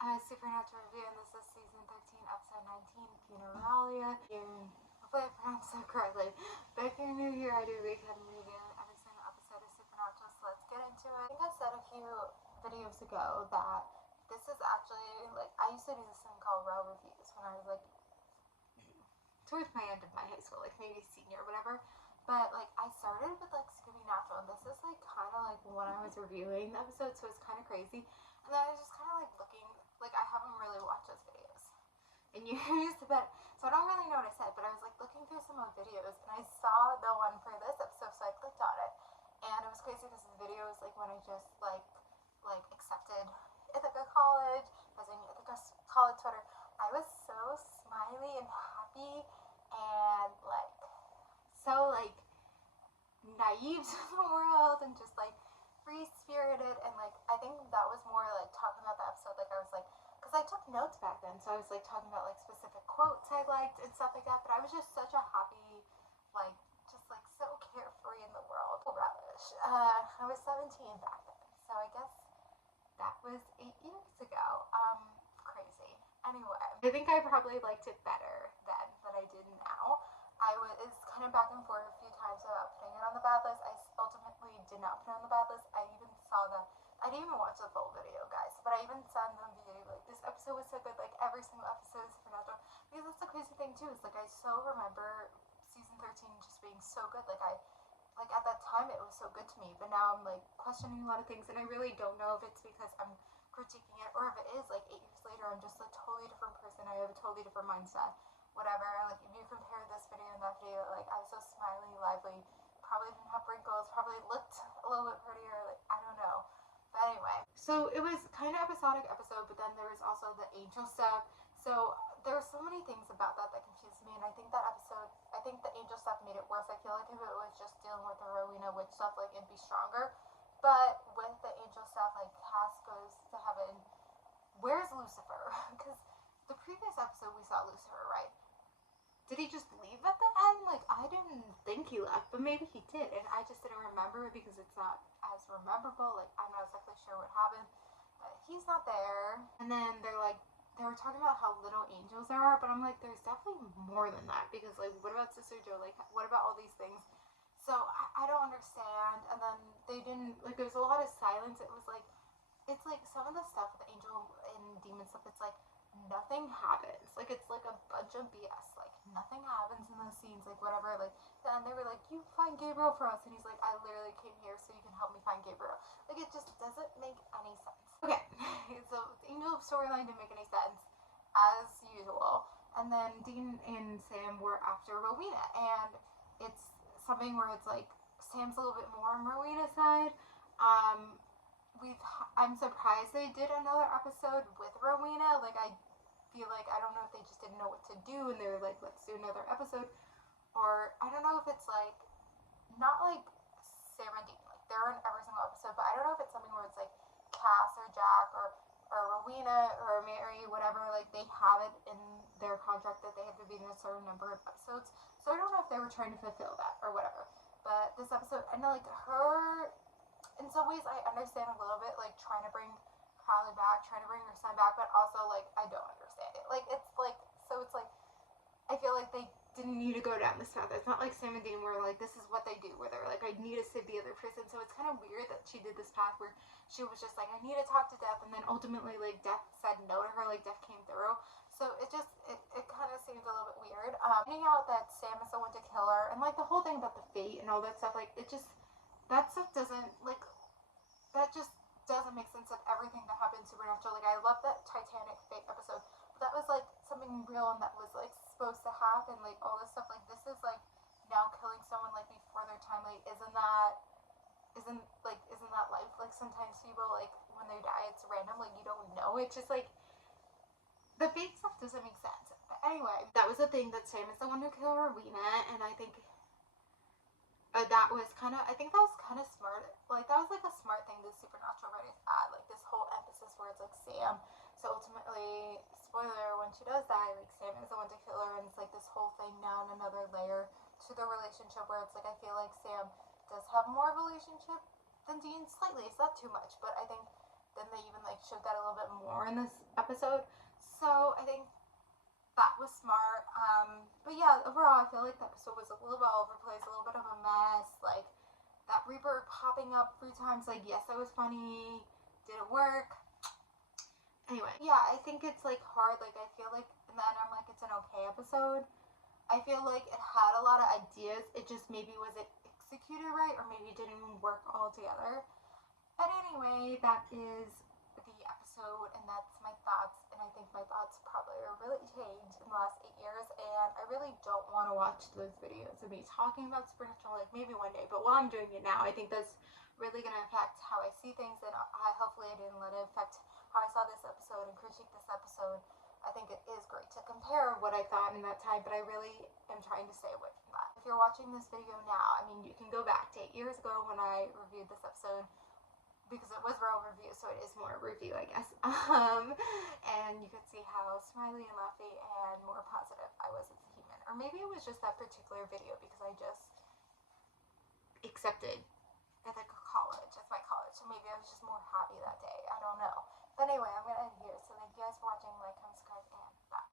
Supernatural Review, and this is season 13, episode 19, Funeralia. Hopefully I pronounced that correctly. But if you're new here, I do recap and review every single episode of Supernatural, so let's get into it. I think I said a few videos ago that this is actually, like, I used to do this thing called raw reviews when I was, like, towards my end of my high school, like, maybe senior or whatever. But, like, I started with, like, Scooby Natural, and this is, like, kind of, like, when I was reviewing the episode, so it's kind of crazy. And then I was just kind of, like, looking, like, I haven't really watched those videos in years, but, so I don't really know what I said, but I was, like, looking through some of the videos, and I saw the one for this episode, so I clicked on it. And it was crazy because the video was, like, when I just, like, accepted Ithaca College, I was in Ithaca College Twitter. I was so smiley and happy, and, like, so, like, naive to the world, and just, like, free-spirited, and, like, I think that was more, like, talking about the episode, like, I was, like, because I took notes back then, so I was, like, talking about, like, specific quotes I liked and stuff like that, but I was just such a happy, like, just, like, so carefree in the world. Relish. I was 17 back then, so I guess that was 8 years ago. Crazy. Anyway, I think I probably liked it better then than I did now. I was kind of back and forth a few times about putting it on the bad list. I ultimately did not put it on the bad list. I even saw I didn't even watch the full video, guys, but I even saw in the video, like, this episode was so good, like, every single episode is Supernatural, because that's the crazy thing, too, is, like, I so remember season 13 just being so good, like, at that time, it was so good to me, but now I'm, like, questioning a lot of things, and I really don't know if it's because I'm critiquing it, or if it is, like, 8 years later, I'm just a totally different person, I have a totally different mindset, whatever. Like, if you compare this video and that video, like, I was so smiley, lively, probably didn't have wrinkles, probably looked a little bit prettier, like, I don't know. But anyway, so it was kind of episodic episode, but then there was also the angel stuff. So there were so many things about that confused me, and I think that episode, I think the angel stuff made it worse. I feel like if it was just dealing with the Rowena witch stuff, like, it'd be stronger. But with the angel stuff, like, Cass goes to heaven. Where's Lucifer? Because the previous episode we saw Lucifer, right? Did he just leave at the end? Like, I didn't think he left, but maybe he did, and I just didn't remember it because it's not as memorable. Like, I'm not exactly sure what happened, but he's not there. And then they were talking about how little angels there are, but I'm like, there's definitely more than that, because, like, what about Sister Joe? Like, what about all these things? So, I don't understand. And then they didn't, like, there's a lot of silence. It was like, it's like some of the stuff with the angel and demon stuff, it's like, nothing happens. Like, it's like a bunch of BS. Like, nothing happens in those scenes. Like, whatever. Like, and they were like, you find Gabriel for us. And he's like, I literally came here so you can help me find Gabriel. Like, it just doesn't make any sense. Okay, so the angel storyline didn't make any sense, as usual. And then Dean and Sam were after Rowena. And it's something where it's like, Sam's a little bit more on Rowena's side. I'm surprised they did another episode with Rowena. Like, I feel like, I don't know if they just didn't know what to do, and they were like, let's do another episode. Or, I don't know if it's like, not like Sam and Dean, like, they're in every single episode, but I don't know if it's something where it's like Cass or Jack or Rowena or Mary, whatever, like, they have it in their contract that they have to be in a certain number of episodes. So I don't know if they were trying to fulfill that or whatever. But this episode, I know, like, her, in some ways, I understand a little bit, like, trying to bring Crowley back, trying to bring her son back, but also, like, I don't understand it. Like, it's like, so it's like, I feel like they didn't need to go down this path. It's not like Sam and Dean where, like, this is what they do, where they're like, I need to save the other person. So it's kind of weird that she did this path where she was just like, I need to talk to Death, and then ultimately, like, Death said no to her, like, Death came through. So it just, it kind of seems a little bit weird. Finding out that Sam is the one to kill her, and, like, the whole thing about the fate and all that stuff, like, it just, that stuff doesn't, like, that just doesn't make sense of everything that happened in Supernatural. Like, I love that Titanic fate episode, but that was, like, something real and that was, like, supposed to happen, like, all this stuff. Like, this is, like, now killing someone, like, before their time. Like, isn't that life? Like, sometimes people, like, when they die, it's random. Like, you don't know. It's just, like, the fate stuff doesn't make sense. But anyway, that was the thing, that Sam is the one who killed Rowena, and I think that was kind of, I think that was kind of smart. Like, that was, like, a smart thing the Supernatural writers add. Like, this whole emphasis where it's, like, Sam. So, ultimately, spoiler, when she does die, like, Sam is the one to kill her, and it's, like, this whole thing now in another layer to the relationship where it's, like, I feel like Sam does have more of a relationship than Dean, slightly. It's not too much, but I think then they even like showed that a little bit more in this episode. So I think that was smart. But yeah, overall I feel like the episode was a little bit all over the place, a little bit of a mess. Like that Reaper popping up 3 times, like yes, that was funny, didn't work. Anyway, yeah, I think it's like hard. Like I feel like in the end I'm like it's an okay episode. I feel like it had a lot of ideas. It just maybe wasn't executed right, or maybe didn't even work all together. But anyway, that is the episode, and that's my thoughts. And I think my thoughts probably are really changed in the last 8 years. And I really don't want to watch those videos of me talking about supernatural, like maybe one day. But while I'm doing it now, I think that's really going to affect how I see things. And hopefully I didn't let it affect how I saw this episode and critique this episode. I think it is great to compare what I thought in that time, but I really am trying to stay away from that. If you're watching this video now, I mean, you can go back to 8 years ago when I reviewed this episode, because it was real review, so it is more review, I guess. And you could see how smiley and laughy and more positive I was as a human. Or maybe it was just that particular video because I just accepted Ithaca College as my college. So maybe I was just more happy that day. I don't know. But anyway, I'm going to end here. So thank you guys for watching. Like, comment, subscribe.